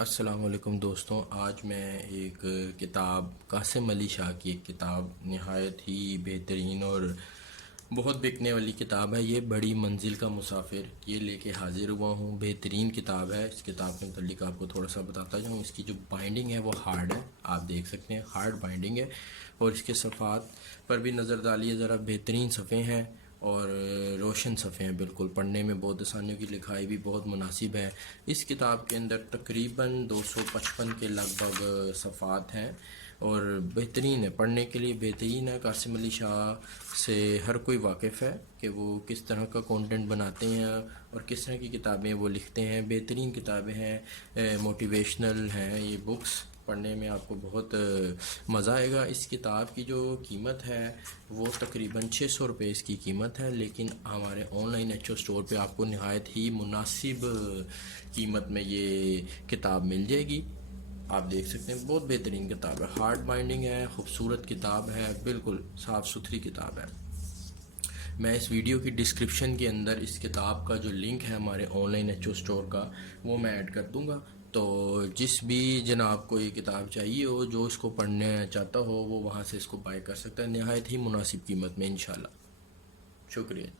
السلام علیکم دوستوں، آج میں ایک کتاب قاسم علی شاہ کی ایک کتاب نہایت ہی بہترین اور بہت بکنے والی کتاب ہے، یہ بڑی منزل کا مسافر، یہ لے کے حاضر ہوا ہوں۔ بہترین کتاب ہے۔ اس کتاب کے متعلق آپ کو تھوڑا سا بتاتا جاؤں۔ اس کی جو بائنڈنگ ہے وہ ہارڈ ہے، آپ دیکھ سکتے ہیں ہارڈ بائنڈنگ ہے، اور اس کے صفحات پر بھی نظر ڈالیے ذرا، بہترین صفحے ہیں اور روشن صفحے ہیں، بالکل پڑھنے میں بہت آسانیوں کی لکھائی بھی بہت مناسب ہے۔ اس کتاب کے اندر تقریباً 255 کے لگ بھگ صفحات ہیں اور بہترین ہے، پڑھنے کے لیے بہترین ہے۔ قاسم علی شاہ سے ہر کوئی واقف ہے کہ وہ کس طرح کا کانٹینٹ بناتے ہیں اور کس طرح کی کتابیں وہ لکھتے ہیں۔ بہترین کتابیں ہیں، موٹیویشنل ہیں یہ بکس، پڑھنے میں آپ کو بہت مزہ آئے گا۔ اس کتاب کی جو قیمت ہے وہ تقریباً 600 روپے اس کی قیمت ہے، لیکن ہمارے online H O store پہ آپ کو نہایت ہی مناسب قیمت میں یہ کتاب مل جائے گی۔ آپ دیکھ سکتے ہیں بہت بہترین کتاب ہے، ہارڈ بائنڈنگ ہے، خوبصورت کتاب ہے، بالکل صاف ستھری کتاب ہے۔ میں اس ویڈیو کی ڈسکرپشن کے اندر اس کتاب کا جو لنک ہے ہمارے online H O store کا وہ میں ایڈ کر دوں گا، تو جس بھی جناب کو یہ کتاب چاہیے ہو، جو اس کو پڑھنا چاہتا ہو، وہ وہاں سے اس کو بائی کر سکتا ہے نہایت ہی مناسب قیمت میں انشاءاللہ۔ شکریہ۔